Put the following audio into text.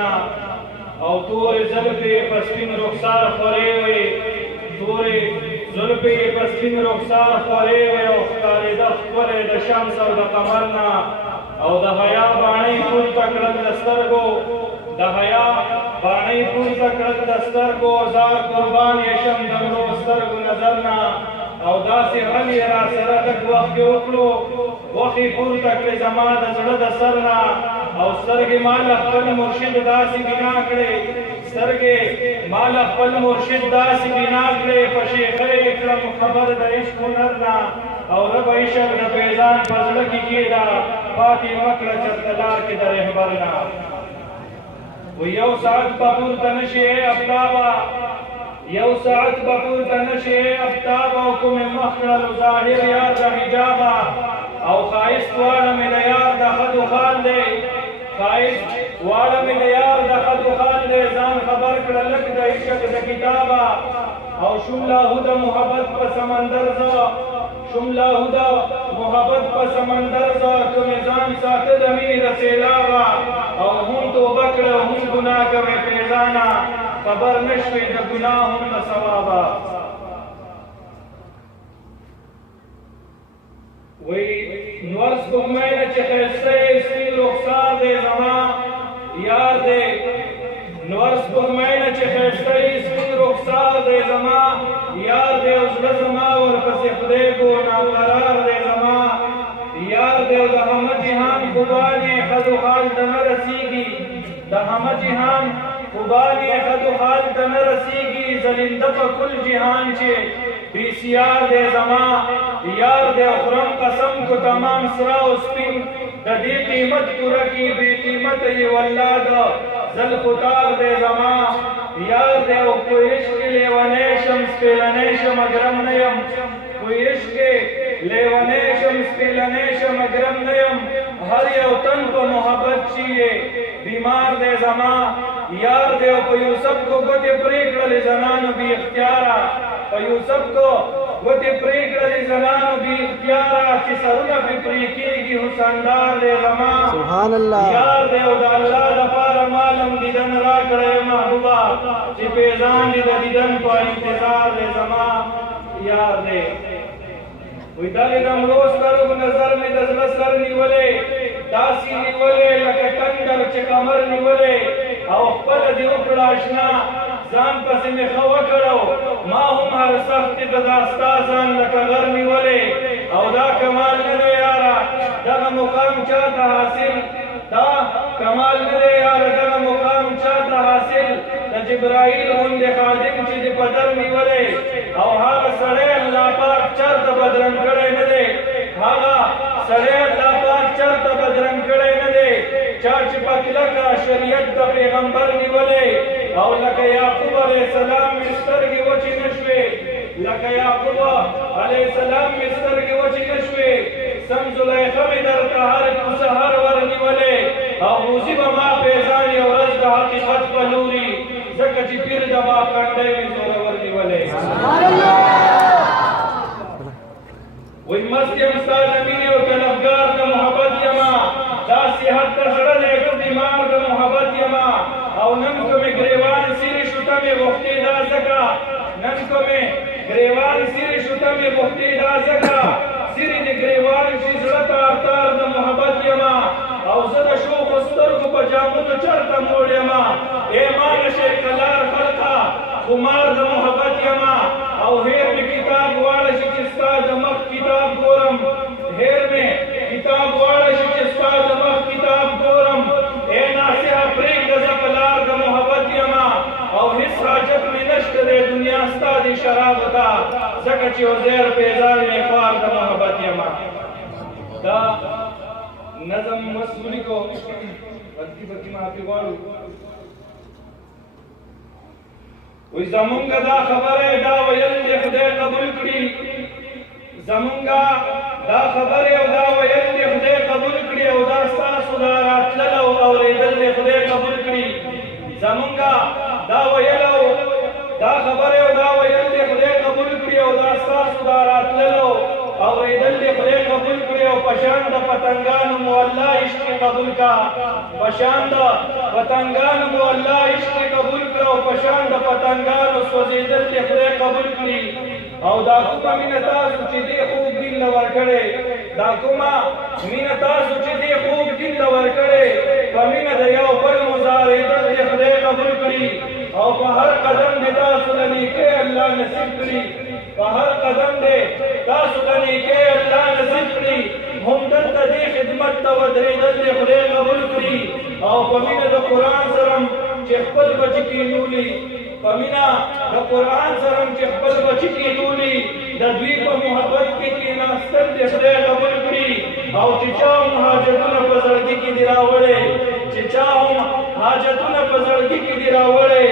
نه او تورې زلفې په سپین رخسار خورې وې تورې زلفې په سپین رخسار خورې وې او ښکارېده ښکلی د شمس او د قمر نه او د حیا باڼۍ پورته کړل د سترګو د حیا باڼۍ پورته کړل د سترګو زار قربان یې شم د مړو سترګو نظر نه او داسې غل یې راسره لږ وخت کې وکړو وخې پورته کړې زما د زړه د سر نه او سترګې ما له خپل مرشد داسې بنا کړې سترګې ما له خپل مرشد داسې بنا کړې په شیخۍ یې کړم خبر د عشق هنر نه او رب عشق د فیضان په زړه کې کېږده پاتې مه کړه چرته لار کې د رهبر نه و یو ساعت به پورته نه شي افتابه یو ساعت به پورته نه شي افتابه او کومې مخ کړلو ظاهر یار د حجابه او ښایست واړه مې د یار د خدو خال دی ښایست واړه مې د یار د خدو خال دی ځان خبر کړه لږ د عشق د کتابه او شوم لاهو د محبت په سمندر زه شوم لاهو د محبت په سمندر زه که مې ځان ساته د مینې د سیلابه او هم توبه کړه هم ګناه کوې فیضانه خبر نه شوې د ګناه هم د ثوابه وی نور سپوږمۍ نه چې ښایسته یې سپین رخسار دی زما یار دی نور سپوږمۍ نه چې ښایسته یې سپین رخسار دی زما یار دی او زړه زما ورپسې خدای کو ناقرار دی زما یار دی او د همه جهان خوبان یې ښځو حال ته نه رسېږي د همه جهان خوبان یې ښځو حال ته نه رسېږي زلنده په کل جهان چې بسیار دی زما یار دی خورم قسم کو تمام سره او سپین د دې قیمت پوره کړي بې قیمته یې والله د زلفو تار دی زما یار دی او په عشق کې لیونی شم سپېلنی شم ګرم نه یم په عشق کې لیونی شم سپېلنی شم ګرم نه یم هر یو تن په محبت چې یې بیمار دی زما یار دی او په یوسف کو ګوتې پرې کړلې زنانو بې اختیاره په یوسف کو ګوتې پرې کړلې زنانو بې اختیاره چې سرونه پرې پرې کېږي حسندار دی زما سبحان الله یار دی او د الله دپاره مالم دیدن راکړی محبوبه چې فیضان دې د دیدن په انتظار دی زما یار دی وی دلې د مړو سترګو نظر مې د زړه سر نیولې داسې نیولې لکه ټنډر چې کمر نیولې او خپله دې وکړه اشنا ځان پسې مې ښه وکړو ما هم هر سخت د دا ستا ځان لکه غر نیولې او دا کمال نه دی یاره دغه مقام چاته حاصل دا کمال نه دی یاره دغه مقام چاته حاصل د جبرائیل غوندې خادم چې دې په در نیولې او هغه سړی الله پاک چرته بدرنګ کړی نه دی هغه سړی الله پاک چرته بدرنګ کړی نه دی چا چې په کلکه شریعت د پیغمبر نیولې او لکه یعقوب علیه السلام مې سترګې وچې نه شوې لکه یعقوب علیه السلام مې سترګې وچې نه شوې سم زلیخه مې درته هر کوڅه هر ور نیولې او روزي به ما فیضان یو ورځ د حقیقت په لوري ځکه چې پیر د ما کنډۍ مې زورور نیولې وی مست یم ستا د مینې او طلبګار د محبت یما دا صحت ته زړه دی که بیمار د محبت یما او نن که مې ګریوان سیرې شو ته مې غوښتې دا ځکه نن که مې ګریوان سیرې شو ته مې غوښتې دا ځکه سیرې د ګریوان شي زړه تار تار د محبت یما او زه د شوخو سترګو په جامونو چرته موړ یما ای ما نشئ کلار خلقه خمار د محبت یما او هیر مې کتاب واړه شي چې ستا د مخ کتاب ګورم هیر مې کتاب واړه شي چې ستا د مخ کتاب ګورم ای ناصحه پرېږده زه په لار د محبت یما او هېڅ حاجت مې نشته دی دنیا ستا د شرابو ته ځکه چې عزیر فیضان مې خوار د محبت یما دا نظم مسئولی کو غلطی پکې معافي غواړو وی زمونږ دا خبره دا ویل چې خدای قبول کړي زمونږ دا خبره او دا ویل چې خدای قبول کړي او دا ستاسو دا راتلل او اورېدل چې خدای قبول کړي زمونږ دا ویل او دا خبره او دا ویل چې خدای قبول کړي او دا ستاسو دا راتلل او اورېدل چې خدای قبول کړي او په شان د پتنګانو مو الله عشق قبول کا په شان د پتنګان مو الله عشق قبول کړه او په شان د پتنګانو سوځېدل دې خدای قبول کړي او دا کومه مینه تاسو چې دې خوږ دین له ورکړې دا کومه مینه تاسو چې دې خوږ دین له ورکړې په مینه د یو بل مزارېدل دې خدای قبول کړي او په هر قدم دې تاسو له نیکۍ الله نصیب کړي په هر قدم دې تاسو ته نیکۍ الله نصیب کړي هم دلته دې خدمت ته ودرېدل دې خدای قبول کړي او په مینه د قرآن سره چې خپل بچي کېنولي په مینه د قرآن سره چې خپل بچي کېنولي د دوی په محبت کې کېناستل دې خدای قبول کړي او چې چا هم حاجتونه په زړګي کې دې راوړې چې چا هم حاجتونه په زړګي کې دې راوړې